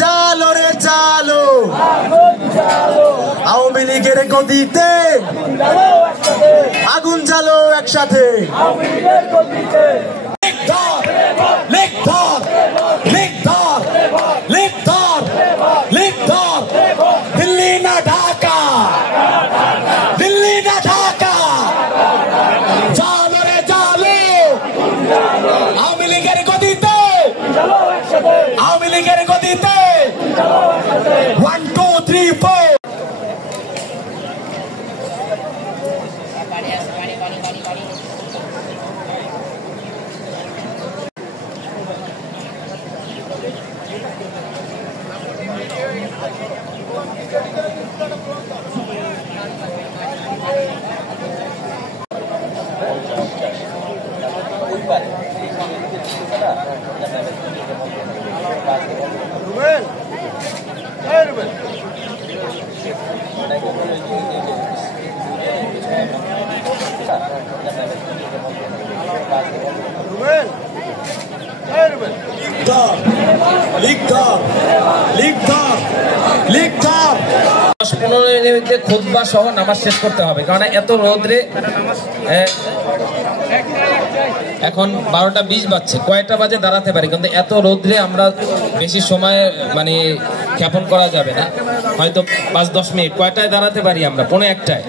জালো রে জালো আওয়ামী লীগের গদিতে আগুন জ্বালো একসাথে দিল্লি না ঢাকা দিল্লি না ঢাকা জালো রে জালো আওয়ামী লীগের গদিতে আওয়ামী লীগের গদিতে 1 2 3 4 খুতবা সহ নামাজ শেষ করতে হবে, কারণ এত রোদ্রে এখন 12টা 20 বাজছে, কয়টা বাজে দাঁড়াতে পারি, কিন্তু এত রোদ্রে আমরা বেশি সময় মানে ক্ষেপণ করা যাবে না, হয়তো 5-10 মিনিট। কয়টায় দাঁড়াতে পারি আমরা? 1:45।